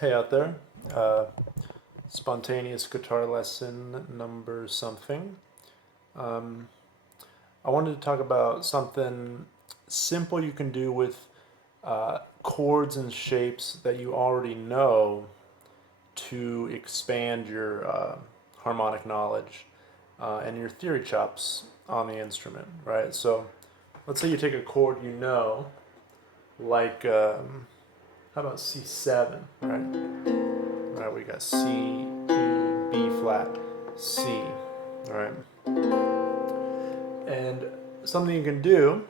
Hey out there, uh, spontaneous guitar lesson number something. Um, I wanted to talk about something simple you can do with chords and shapes that you already know to expand your harmonic knowledge and your theory chops on the instrument, right? So let's say you take a chord you know, like, how about C7, right? Right, we got C, E, B flat, C, all right? And something you can do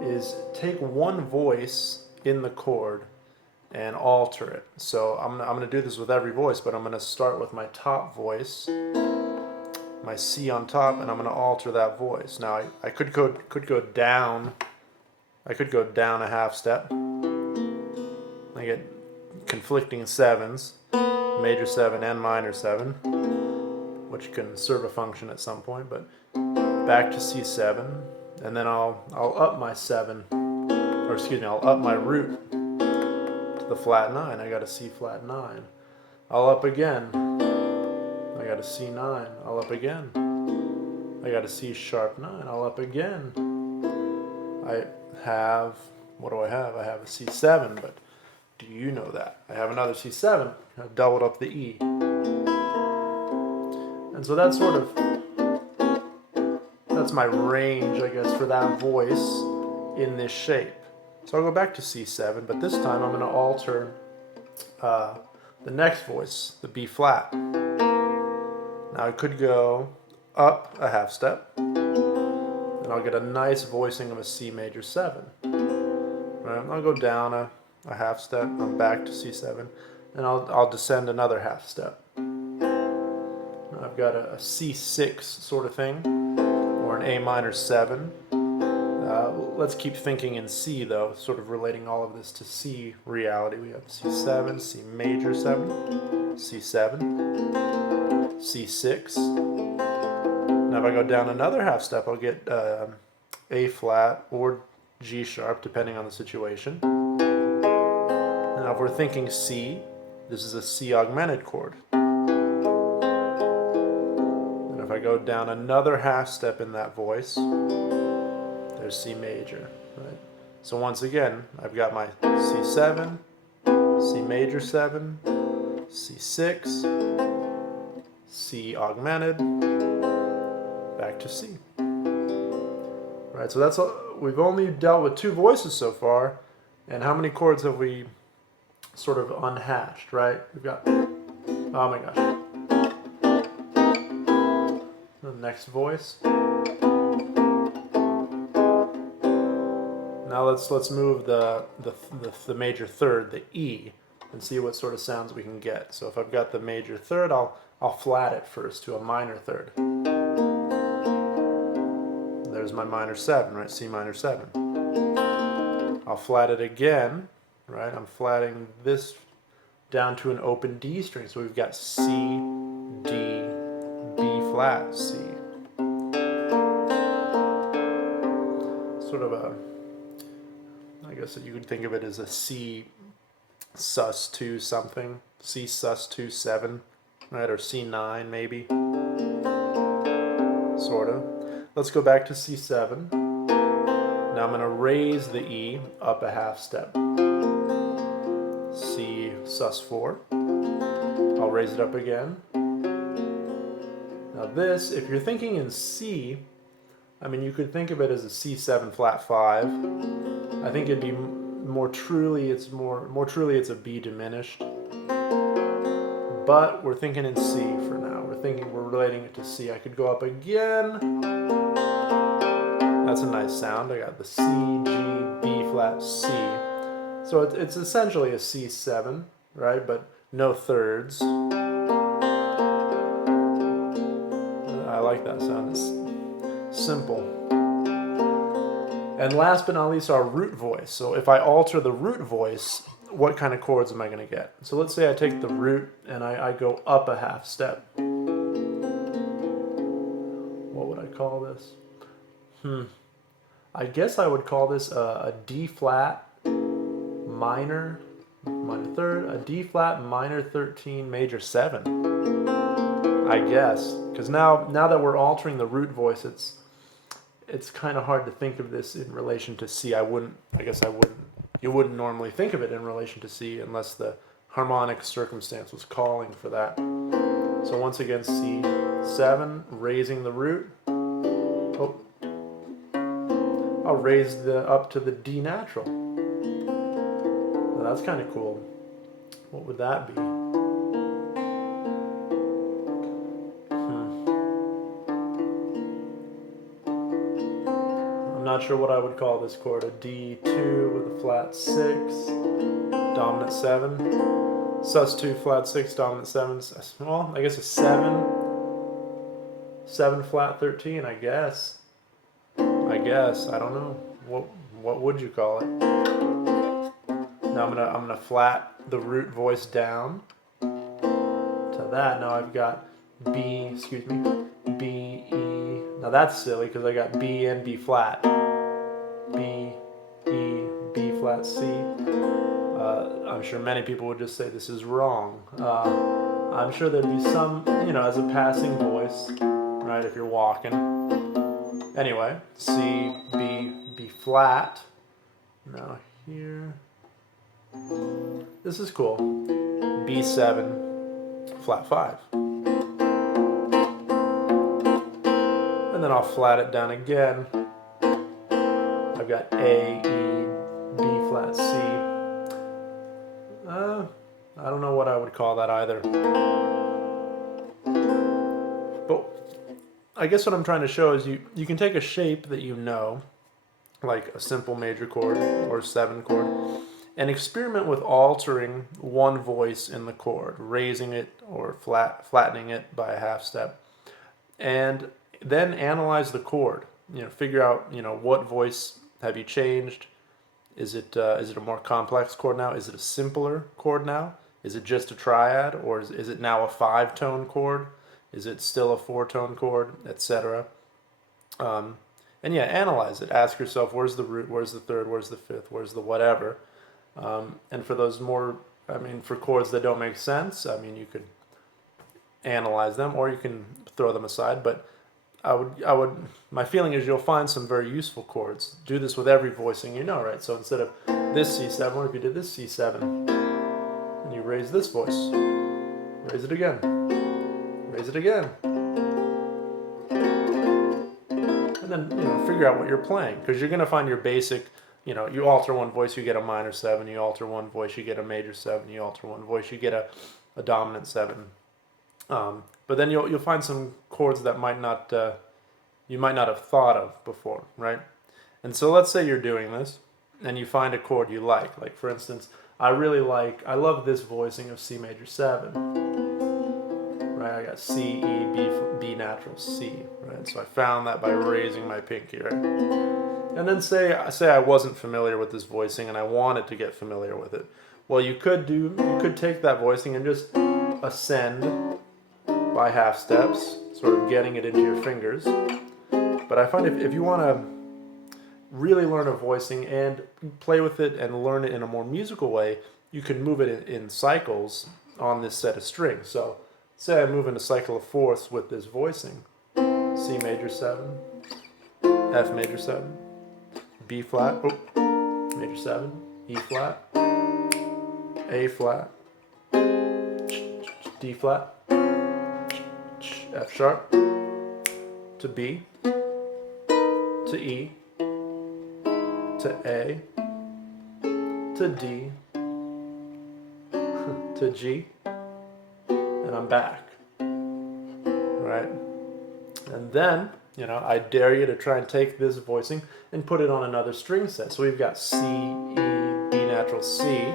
is take one voice in the chord and alter it. So I'm gonna do this with every voice, but I'm gonna start with my top voice, my C on top, and I'm gonna alter that voice. Now I could go down. I could go down a half step. I get conflicting sevens, major 7 and minor 7, which can serve a function at some point, but back to C7, and then I'll up my 7, or excuse me, I'll up my root to the flat 9. I got a C flat 9. I'll up again. I got a C9. I'll up again. I got a C sharp 9. I'll up again. I have, what do I have? I have a C7, but do you know that? I have another C7. I've doubled up the E. And so that's that's my range, I guess, for that voice in this shape. So I'll go back to C7, but this time I'm going to alter the next voice, the B flat. Now I could go up a half step, and I'll get a nice voicing of a C major 7. Right? I'll go down a half step, I'm back to C7, and I'll descend another half step. I've got a C6 sort of thing, or an A minor 7. Let's keep thinking in C though, sort of relating all of this to C reality. We have C7, C major 7, C7, C6. Now if I go down another half step, I'll get A flat or G sharp, depending on the situation. Now if we're thinking C, this is a C augmented chord. And if I go down another half step in that voice, there's C major, right? So once again, I've got my C7, C major 7, C6, C augmented, back to C. Right, so that's we've only dealt with two voices so far, and how many chords have we sort of unhatched, right? We've got, oh my gosh. The next voice. Now let's move the major third, the E, and see what sort of sounds we can get. So if I've got the major third, I'll flat it first to a minor third. There's my minor 7, right? C minor 7. I'll flat it again, right? I'm flatting this down to an open D string. So we've got C, D, B flat, C. Sort of a, I guess you could think of it as a C sus2 something, C sus2 7, right? Or C9 maybe, sort of. Let's go back to C7. Now I'm going to raise the E up a half step. C sus4. I'll raise it up again. Now this, if you're thinking in C, I mean, you could think of it as a C7 flat 5. I think it'd be more truly, it's a B diminished. But we're thinking in C for now. We're relating it to C. I could go up again. That's a nice sound. I got the C, G, B flat, C. So it's essentially a C7, right? But no thirds. I like that sound. It's simple. And last but not least, our root voice. So if I alter the root voice, what kind of chords am I going to get? So let's say I take the root and I go up a half step. What would I call this? I guess I would call this a D flat minor minor third, a D flat minor 13 major 7, I guess. Because now that we're altering the root voice, it's kind of hard to think of this in relation to C. I guess I wouldn't. You wouldn't normally think of it in relation to C unless the harmonic circumstance was calling for that. So once again, C7, raising the root. Oh, I'll raise up to the D natural. Now that's kind of cool. What would that be? I'm not sure what I would call this chord. A D2 with a flat 6, dominant 7. sus2 flat 6, dominant 7. Well, I guess a 7 flat 13, I guess. I don't know. What would you call it? Now I'm gonna flat the root voice down to that. Now I've got B, B, E. Now that's silly because I got B and B flat. B, E, B flat, C. I'm sure many people would just say this is wrong. I'm sure there'd be some, as a passing voice, right, if you're walking. Anyway, C, B, B flat. Now here, this is cool. B7, flat 5. And then I'll flat it down again. I've got A, E, B flat, C. I don't know what I would call that either. But I guess what I'm trying to show is you can take a shape that you know, like a simple major chord or a 7 chord, and experiment with altering one voice in the chord, raising it or flattening it by a half step, and then analyze the chord. Figure out what voice have you changed. Is it a more complex chord now? Is it a simpler chord now? Is it just a triad, or is it now a 5-tone chord? Is it still a 4-tone chord, etc.? And yeah, analyze it. Ask yourself, where's the root, where's the third, where's the fifth, where's the whatever. And for those for chords that don't make sense, you could analyze them or you can throw them aside. But my feeling is you'll find some very useful chords. Do this with every voicing right? So instead of this C7, what if you did this C7? And you raise this voice. Raise it again. Raise it again. And then, figure out what you're playing. Because you're going to find your basic, you alter one voice, you get a minor 7. You alter one voice, you get a major 7. You alter one voice, you get a dominant 7. But then you'll find some chords that you might not have thought of before, right? And so let's say you're doing this, and you find a chord you like. Like for instance, I love this voicing of C major 7. Right? I got C, E, B natural, C. Right? So I found that by raising my pinky, right? And then say I wasn't familiar with this voicing and I wanted to get familiar with it. Well, you could take that voicing and just ascend by half steps, sort of getting it into your fingers. But I find if you want to really learn a voicing and play with it and learn it in a more musical way, you can move it in cycles on this set of strings. So say I move in a cycle of fourths with this voicing. C major 7, F major 7, B flat, major 7, E flat, A flat, D flat, F sharp, to B, to E, to A, to D, to G, and I'm back, right? And then, I dare you to try and take this voicing and put it on another string set. So we've got C, E, B natural, C.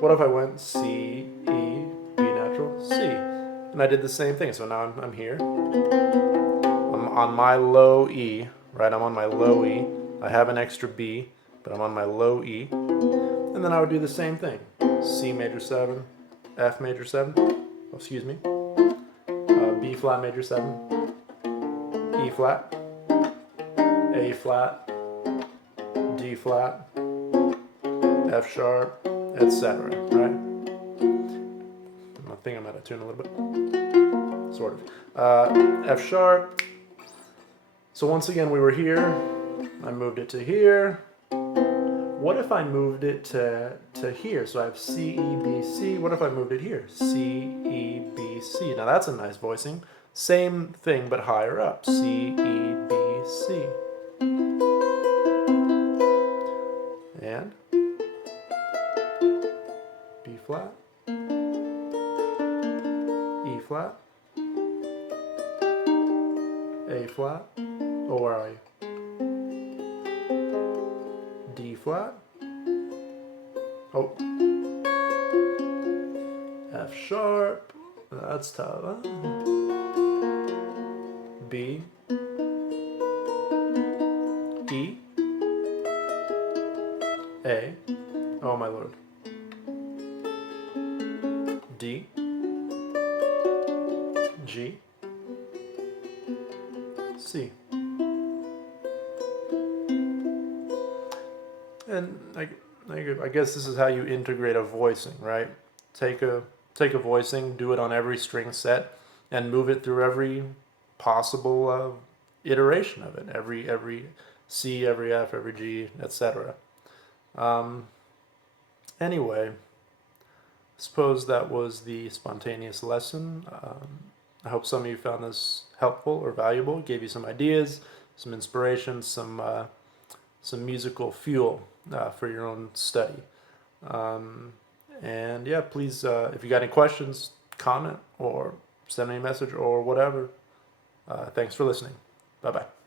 What if I went C, E, B natural, C? And I did the same thing. So now I'm here. I'm on my low E, right? I'm on my low E. I have an extra B, but I'm on my low E. And then I would do the same thing. C major 7, F major 7, B flat major 7, E flat, A flat, D flat, F sharp, etc. Right? I think I'm out of tune a little bit, sort of. F sharp. So once again, we were here. I moved it to here. What if I moved it to here? So I have C, E, B, C. What if I moved it here? C, E, B, C. Now that's a nice voicing. Same thing, but higher up. C, E, B, C. And B flat, E flat, A flat. Oh, where are you? D flat. Oh. F sharp. That's tough. B. E. A. Oh my lord. D. G. C. And I guess this is how you integrate a voicing, right? Take a voicing, do it on every string set, and move it through every possible iteration of it. Every C, every F, every G, etc. Anyway, suppose that was the spontaneous lesson. I hope some of you found this helpful or valuable. Gave you some ideas, some inspiration, some musical fuel for your own study. And yeah, please, if you got any questions, comment or send me a message or whatever. Thanks for listening. Bye-bye.